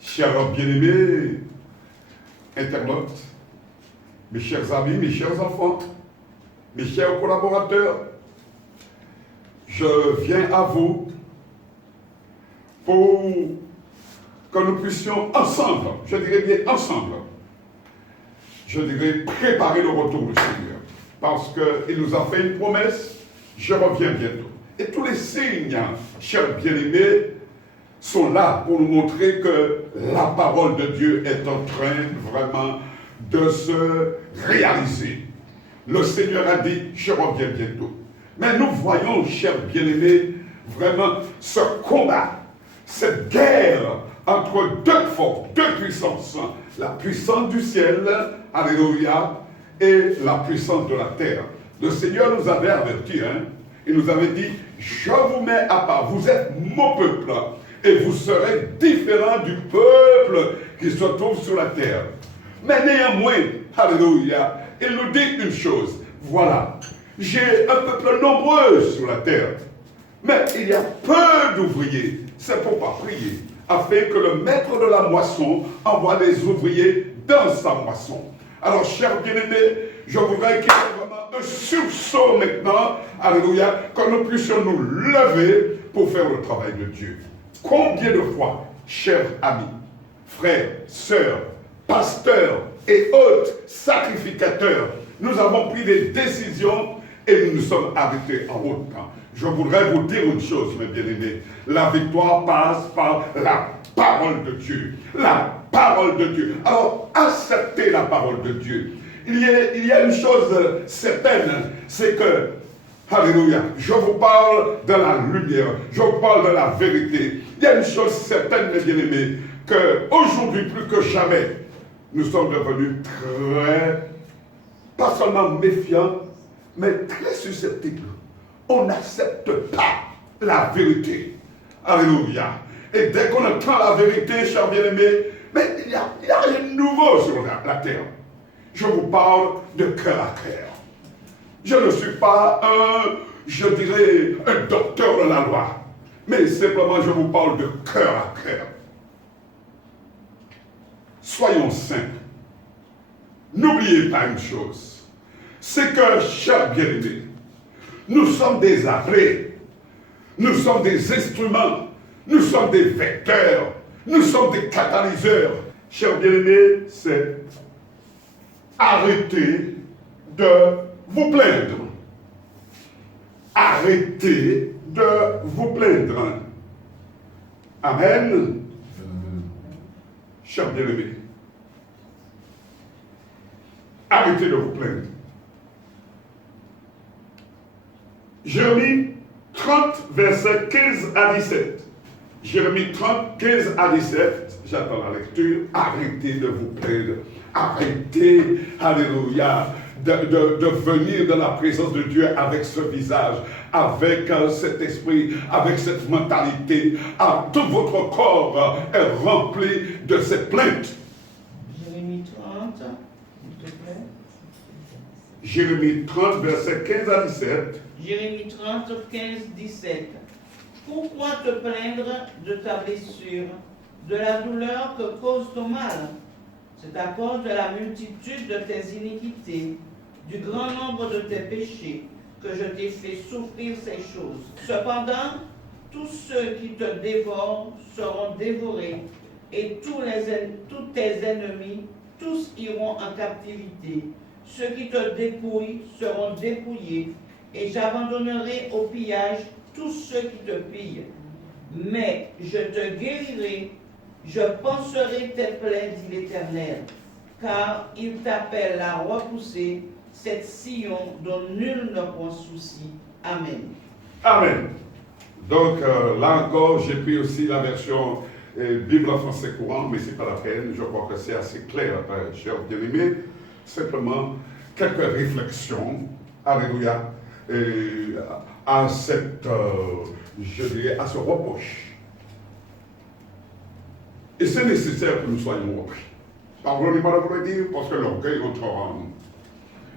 Chers bien-aimés, internautes, mes chers amis, mes chers enfants, mes chers collaborateurs, je viens à vous pour que nous puissions ensemble, je dirais bien ensemble, préparer le retour du Seigneur. Parce qu'il nous a fait une promesse, je reviens bientôt. Et tous les signes, chers bien-aimés, sont là pour nous montrer que la parole de Dieu est en train vraiment de se réaliser. Le Seigneur a dit, je reviens bientôt. Mais nous voyons, chers bien-aimés, vraiment ce combat, cette guerre entre deux forces, deux puissances. La puissance du ciel, alléluia, et la puissance de la terre. Le Seigneur nous avait avertis, il nous avait dit, je vous mets à part, vous êtes mon peuple, et vous serez différents du peuple qui se trouve sur la terre. Mais néanmoins, alléluia, il nous dit une chose, voilà, j'ai un peuple nombreux sur la terre, mais il y a peu d'ouvriers. C'est pourquoi prier, afin que le maître de la moisson envoie des ouvriers dans sa moisson. Alors, chers bien-aimés, je voudrais qu'il y ait vraiment un sursaut maintenant, alléluia, que nous puissions nous lever pour faire le travail de Dieu. Combien de fois, chers amis, frères, sœurs, pasteurs et autres sacrificateurs, nous avons pris des décisions et nous nous sommes arrêtés en route. Je voudrais vous dire une chose, mes bien-aimés. La victoire passe par la parole de Dieu. La parole de Dieu. Alors, acceptez la parole de Dieu. Il y a une chose certaine, c'est que, alléluia, je vous parle de la lumière, je vous parle de la vérité. Il y a une chose certaine, mes bien-aimés, qu'aujourd'hui, plus que jamais, nous sommes devenus très, pas seulement méfiants, mais très susceptibles. On n'accepte pas la vérité. Alléluia. Et dès qu'on entend la vérité, chers bien-aimés, mais il n'y a rien de nouveau sur la terre. Je vous parle de cœur à cœur. Je ne suis pas un docteur de la loi, mais simplement je vous parle de cœur à cœur. Soyons simples. N'oubliez pas une chose, c'est que, chers bien-aimés, nous sommes des appelés, nous sommes des instruments, nous sommes des vecteurs, nous sommes des catalyseurs. Chers bien-aimés, c'est arrêtez de vous plaindre. Arrêtez de vous plaindre. Amen. Chers bien-aimés, arrêtez de vous plaindre. Jérémie 30, versets 15 à 17. Jérémie 30, 15 à 17. J'attends la lecture. Arrêtez de vous plaindre. Arrêtez, alléluia, de venir dans la présence de Dieu avec ce visage, avec cet esprit, avec cette mentalité. Tout votre corps est rempli de cette plainte. Jérémie 30, s'il te plaît. Jérémie 30, versets 15 à 17. Jérémie 30, 15, 17. Pourquoi te plaindre de ta blessure, de la douleur que cause ton mal? C'est à cause de la multitude de tes iniquités, du grand nombre de tes péchés, que je t'ai fait souffrir ces choses. Cependant, tous ceux qui te dévorent seront dévorés, et tous tes ennemis, tous iront en captivité. Ceux qui te dépouillent seront dépouillés, et j'abandonnerai au pillage tous ceux qui te pillent. Mais je te guérirai, je panserai tes plaies, dit l'Éternel, car il t'appelle à repousser cette Sion dont nul ne prend souci. Amen. Amen. Donc là encore, j'ai pris aussi la version Bible en français courant, mais ce n'est pas la peine, je crois que c'est assez clair, chers bien-aimés. Simplement, quelques réflexions, alléluia, à cette, je dirais, à ce reproche. Et c'est nécessaire que nous soyons repris. Pardonnez-moi de vous le dire, parce que l'orgueil entrera en nous.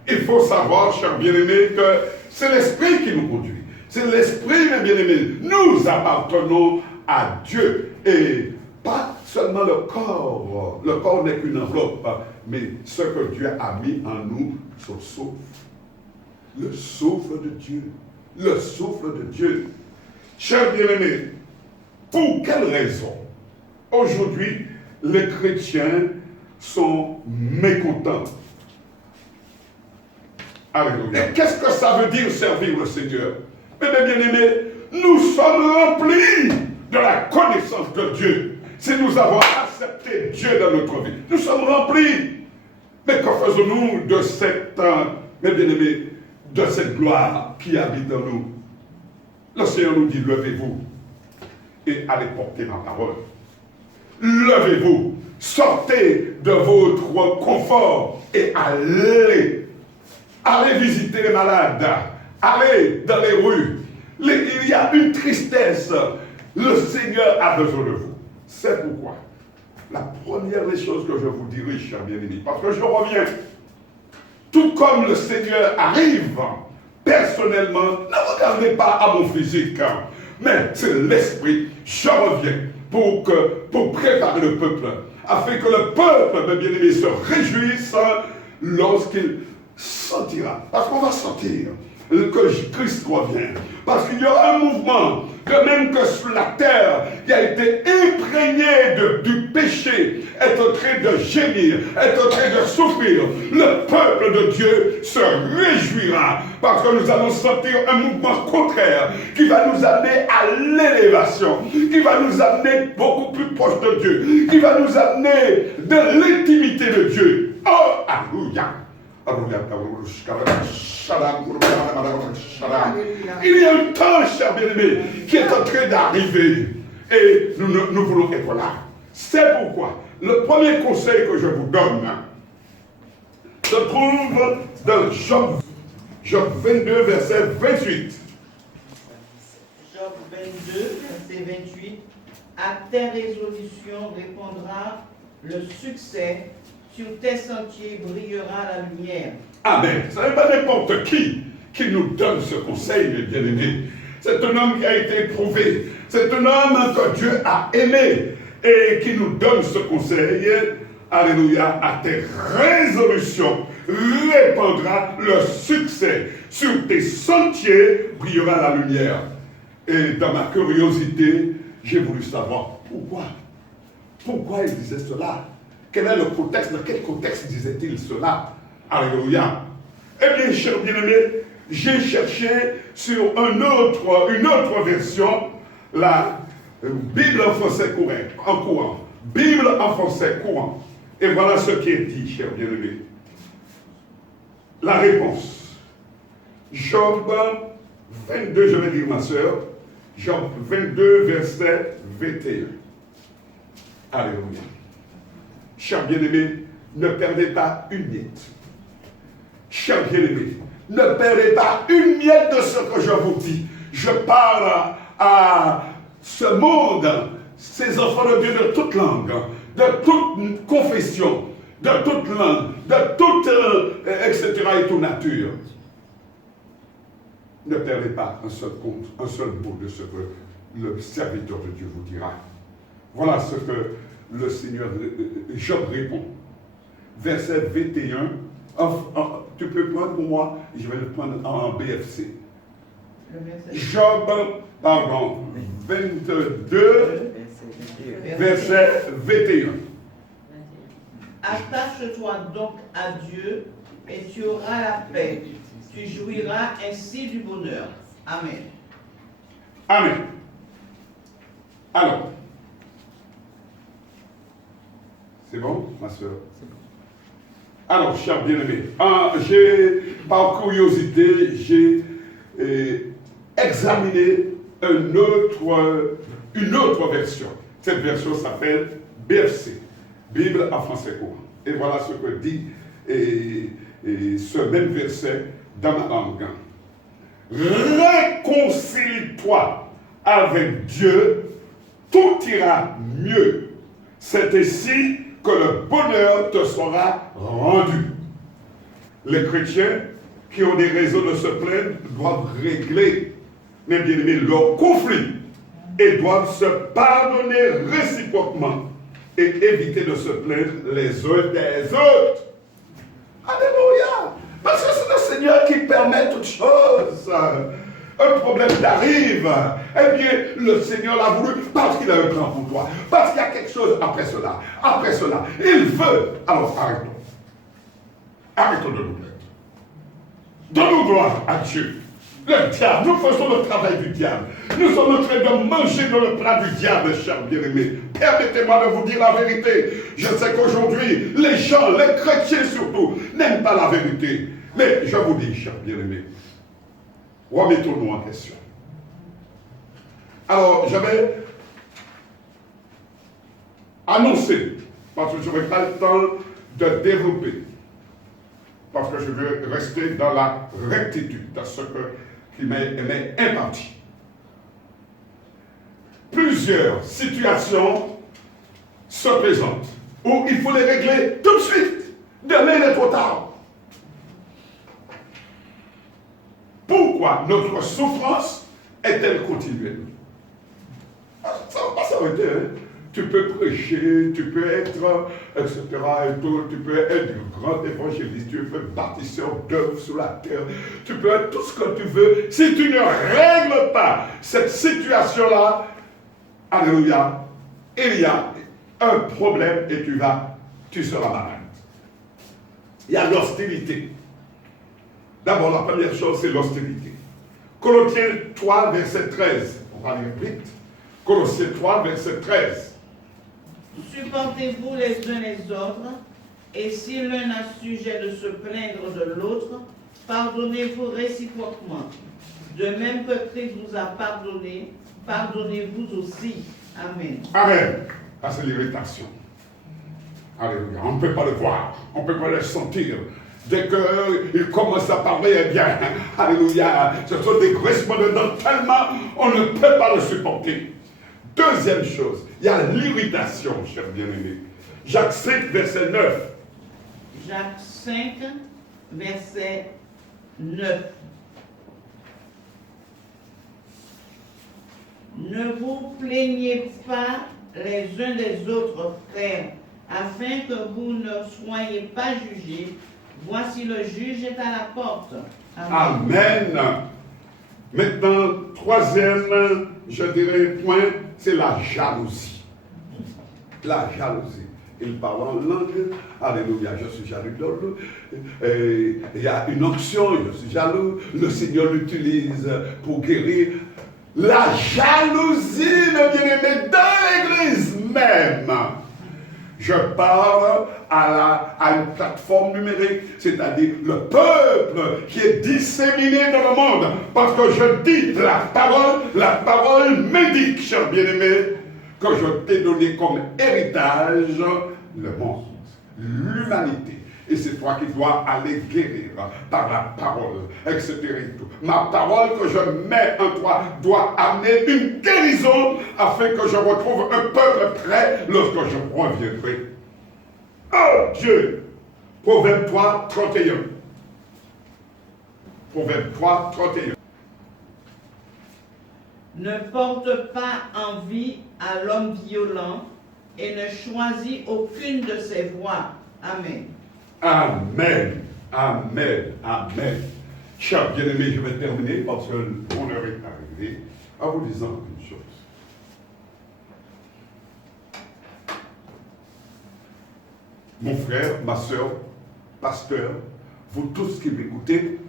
Il faut savoir, chers bien-aimés, que c'est l'Esprit qui nous conduit. C'est l'Esprit, mes bien-aimés. Nous appartenons à Dieu. Et pas seulement le corps n'est qu'une enveloppe, mais ce que Dieu a mis en nous, son souffle. Le souffle de Dieu. Le souffle de Dieu. Chers bien-aimés, pour quelle raison aujourd'hui les chrétiens sont mécontents? Alléluia. Et qu'est-ce que ça veut dire servir le Seigneur? Mais bien-aimés, nous sommes remplis de la connaissance de Dieu. Si nous avons accepté Dieu dans notre vie, nous sommes remplis. Mais que faisons-nous de cette, mes bien-aimés, de cette gloire qui habite en nous? Le Seigneur nous dit, levez-vous et allez porter ma parole. Levez-vous, sortez de votre confort et allez visiter les malades, allez dans les rues. Il y a une tristesse. Le Seigneur a besoin de vous. C'est pourquoi la première des choses que je vous dirai, chers bien-aimés, parce que je reviens, tout comme le Seigneur arrive personnellement, ne regardez pas à mon physique, mais c'est l'esprit. Je reviens pour préparer le peuple, afin que le peuple, mes bien-aimés, se réjouisse lorsqu'il sentira. Parce qu'on va sentir que Christ revient. Parce qu'il y aura un mouvement, de même que sur la terre, qui a été imprégné du péché, est en train de gémir, est en train de souffrir. Le peuple de Dieu se réjouira, parce que nous allons sentir un mouvement contraire, qui va nous amener à l'élévation, qui va nous amener beaucoup plus proche de Dieu, qui va nous amener de l'intimité de Dieu. Oh, alléluia! Il y a un temps, cher bien-aimé, qui est en train d'arriver. Et nous voulons être là. C'est pourquoi le premier conseil que je vous donne se trouve dans Job 22, verset 28. Job 22, verset 28. À tes résolutions répondra le succès. Sur tes sentiers brillera la lumière. Amen. Ce n'est pas n'importe qui nous donne ce conseil, mes bien-aimés. C'est un homme qui a été éprouvé. C'est un homme que Dieu a aimé et qui nous donne ce conseil. Alléluia. À tes résolutions répandra le succès. Sur tes sentiers brillera la lumière. Et dans ma curiosité, j'ai voulu savoir pourquoi. Pourquoi il disait cela? Quel est le contexte? Dans quel contexte disait-il cela? Alléluia. Eh bien, chers bien-aimés, j'ai cherché sur une autre version, la Bible en français courant. Bible en français courant. Et voilà ce qui est dit, chers bien-aimés. La réponse. Job 22, je vais dire ma soeur. Job 22, verset 21. Alléluia. Chers bien-aimés, ne perdez pas une miette. Chers bien-aimés, ne perdez pas une miette de ce que je vous dis. Je parle à ce monde, ces enfants de Dieu de toute langue, de toute confession, de toute langue, de toute, etc. et toute nature. Ne perdez pas un seul mot de ce que le serviteur de Dieu vous dira. Voilà ce que le Seigneur, Job répond. Verset 21. Tu peux prendre pour moi, je vais le prendre en BFC. Job, 22, verset 21. Attache-toi donc à Dieu et tu auras la paix. Tu jouiras ainsi du bonheur. Amen. Amen. Alors, c'est bon, ma soeur? C'est bon. Alors, chers bien-aimés, par curiosité, j'ai examiné une autre version. Cette version s'appelle BFC, Bible en français courant. Et voilà ce que dit ce même verset dans ma langue. Réconcilie-toi avec Dieu, tout ira mieux. C'est ici que le bonheur te sera rendu. Les chrétiens qui ont des raisons de se plaindre doivent régler, mes bien-aimés, leurs conflits et doivent se pardonner réciproquement. et éviter de se plaindre les uns des autres. Alléluia! Parce que c'est le Seigneur qui permet toutes choses. Un problème t'arrive, eh bien, le Seigneur l'a voulu parce qu'il a un plan pour toi. Parce qu'il y a quelque chose après cela. Après cela, il veut. Alors arrêtons. Arrêtons de nous plaindre. Donnons gloire à Dieu. Le diable, nous faisons le travail du diable. Nous sommes en train de manger dans le plat du diable, chers bien-aimés. Permettez-moi de vous dire la vérité. Je sais qu'aujourd'hui, les gens, les chrétiens surtout, n'aiment pas la vérité. Mais je vous dis, chers bien-aimés, remettons-nous en question. Alors, j'avais annoncé, parce que je n'aurai pas le temps de développer, parce que je veux rester dans la rectitude, dans ce qui m'est imparti. Plusieurs situations se présentent où il faut les régler tout de suite. Demain, il est trop tard. Pourquoi notre souffrance est-elle continuelle? Ça va pas s'arrêter. Hein? Tu peux prêcher, tu peux être, etc. Et tout, tu peux être un grand évangéliste, tu peux bâtisseur d'œuvres sur la terre, tu peux être tout ce que tu veux. Si tu ne règles pas cette situation-là, alléluia, il y a un problème et tu seras malade. Il y a l'hostilité. D'abord, la première chose, c'est l'hostilité. Colossiens 3, verset 13. On va lire vite. Colossiens 3, verset 13. Supportez-vous les uns les autres, et si l'un a sujet de se plaindre de l'autre, pardonnez-vous réciproquement. De même que Christ vous a pardonné, pardonnez-vous aussi. Amen. Amen. Ça, c'est l'irritation. Alléluia. On ne peut pas le voir, on ne peut pas le sentir. Dès qu'il commence à parler, eh bien, alléluia, ce sont des graissements de dents tellement on ne peut pas le supporter. Deuxième chose, il y a l'irritation, chers bien-aimés. Jacques 5, verset 9. Jacques 5, verset 9. Ne vous plaignez pas les uns des autres, frères, afin que vous ne soyez pas jugés. Voici le juge est à la porte. Amen. Amen. Maintenant, troisième, je dirais, point, c'est la jalousie. La jalousie. Il parle en langue. Alléluia, je suis jaloux. Il y a une option, je suis jaloux. Le Seigneur l'utilise pour guérir. La jalousie, mes bien-aimés, dans l'église même. Je parle à une plateforme numérique, c'est-à-dire le peuple qui est disséminé dans le monde. Parce que je dis la parole m'indique, cher bien-aimé, que je t'ai donné comme héritage le monde, l'humanité. Et c'est toi qui dois aller guérir par la parole, etc. Ma parole que je mets en toi doit amener une guérison afin que je retrouve un peuple prêt lorsque je reviendrai. Oh Dieu! Proverbe 3, 31. Proverbe 3, 31. Ne porte pas envie à l'homme violent et ne choisis aucune de ses voies. Amen. Amen, amen, amen. Chers bien-aimés, je vais terminer parce que mon heure est arrivée en vous disant une chose. Mon frère, ma soeur, pasteur, vous tous qui m'écoutez,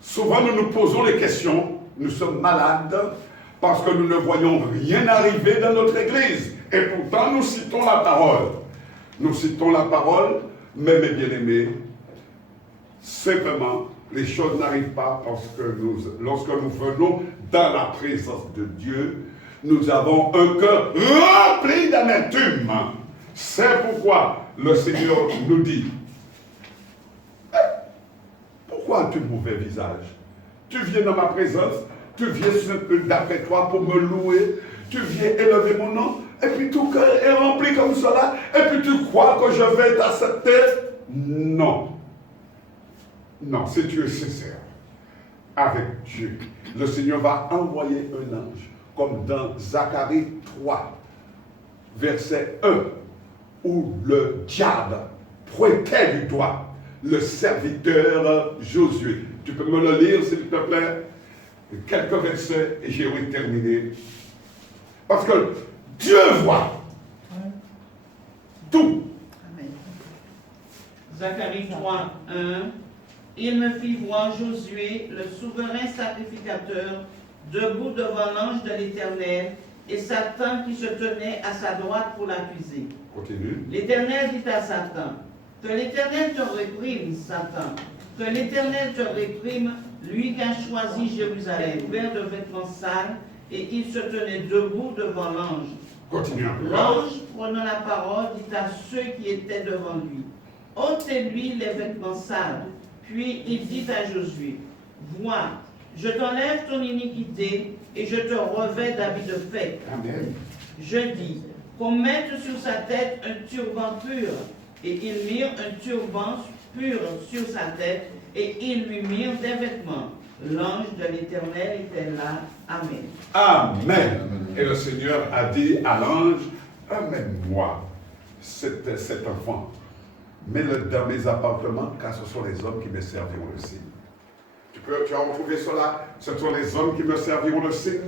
souvent nous nous posons les questions, nous sommes malades parce que nous ne voyons rien arriver dans notre église. Et pourtant nous citons la parole. Nous citons la parole, mais mes bien-aimés, simplement, les choses n'arrivent pas parce que lorsque nous venons dans la présence de Dieu, nous avons un cœur rempli d'amertume. C'est pourquoi le Seigneur nous dit, pourquoi as-tu mauvais visage? Tu viens dans ma présence, tu viens d'après toi pour me louer, tu viens élever mon nom, et puis ton cœur est rempli comme cela, et puis tu crois que je vais t'accepter? Non. Non, si tu es sincère avec Dieu, le Seigneur va envoyer un ange, comme dans Zacharie 3, verset 1, où le diable pointait du doigt le serviteur Josué. Tu peux me le lire, s'il te plaît? Quelques versets et j'ai terminé. Parce que Dieu voit tout. Zacharie 3, 1. Il me fit voir Josué, le souverain sacrificateur, debout devant l'ange de l'Éternel, et Satan qui se tenait à sa droite pour l'accuser. Continue. L'Éternel dit à Satan, que l'Éternel te réprime, Satan, que l'Éternel te réprime, lui qui a choisi Jérusalem, couvert de vêtements sales, et il se tenait debout devant l'ange. Continue un peu. L'ange, prenant la parole, dit à ceux qui étaient devant lui, ôtez-lui les vêtements sales. Puis il dit à Josué, vois, je t'enlève ton iniquité et je te revêt d'habits de fête. Amen. Je dis, qu'on mette sur sa tête un turban pur. Et ils mirent un turban pur sur sa tête et ils lui mirent des vêtements. L'ange de l'Éternel était là. Amen. Amen. Et le Seigneur a dit à l'ange, amène-moi cet enfant. Mets-le dans mes appartements, car ce sont les hommes qui me serviront de signe. Tu as retrouvé cela? Ce sont les hommes qui me serviront de signe.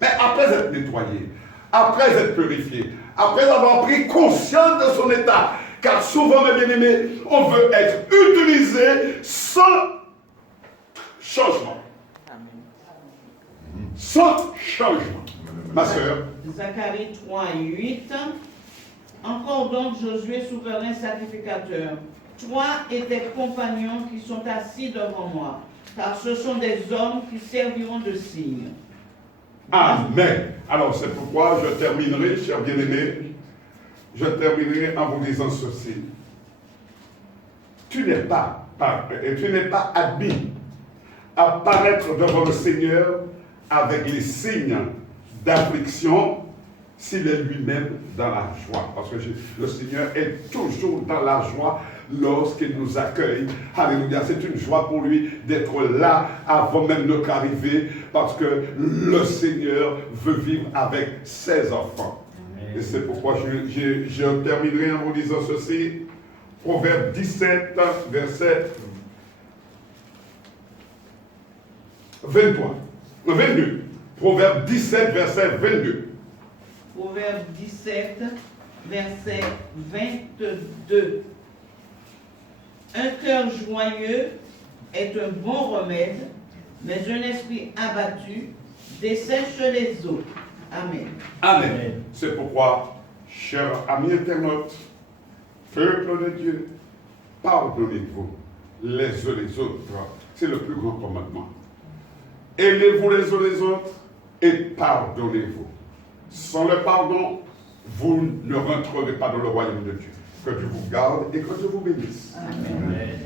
Mais après être nettoyé, après être purifié, après avoir pris conscience de son état, car souvent, mes bien-aimés, on veut être utilisé sans changement. Sans changement. Ma soeur. Zacharie 3, 8. Encore donc Josué, souverain sacrificateur, toi et tes compagnons qui sont assis devant moi, car ce sont des hommes qui serviront de signe. Amen. Alors c'est pourquoi je terminerai, chers bien-aimés, je terminerai en vous disant ceci. Tu n'es pas admis à paraître devant le Seigneur avec les signes d'affliction s'il est lui-même dans la joie. Parce que le Seigneur est toujours dans la joie lorsqu'il nous accueille. Alléluia. C'est une joie pour lui d'être là avant même notre arrivée parce que le Seigneur veut vivre avec ses enfants. Amen. Et c'est pourquoi je terminerai en vous disant ceci. Proverbe 17, verset 22. Proverbe 17, verset 22. Proverbe 17, verset 22. Un cœur joyeux est un bon remède, mais un esprit abattu dessèche les eaux. Amen. Amen. C'est pourquoi, chers amis internautes, peuple de Dieu, pardonnez-vous les uns les autres. C'est le plus grand commandement. Aimez-vous les uns les autres et pardonnez-vous. Sans le pardon, vous ne rentrerez pas dans le royaume de Dieu. Que Dieu vous garde et que Dieu vous bénisse. Amen. Amen.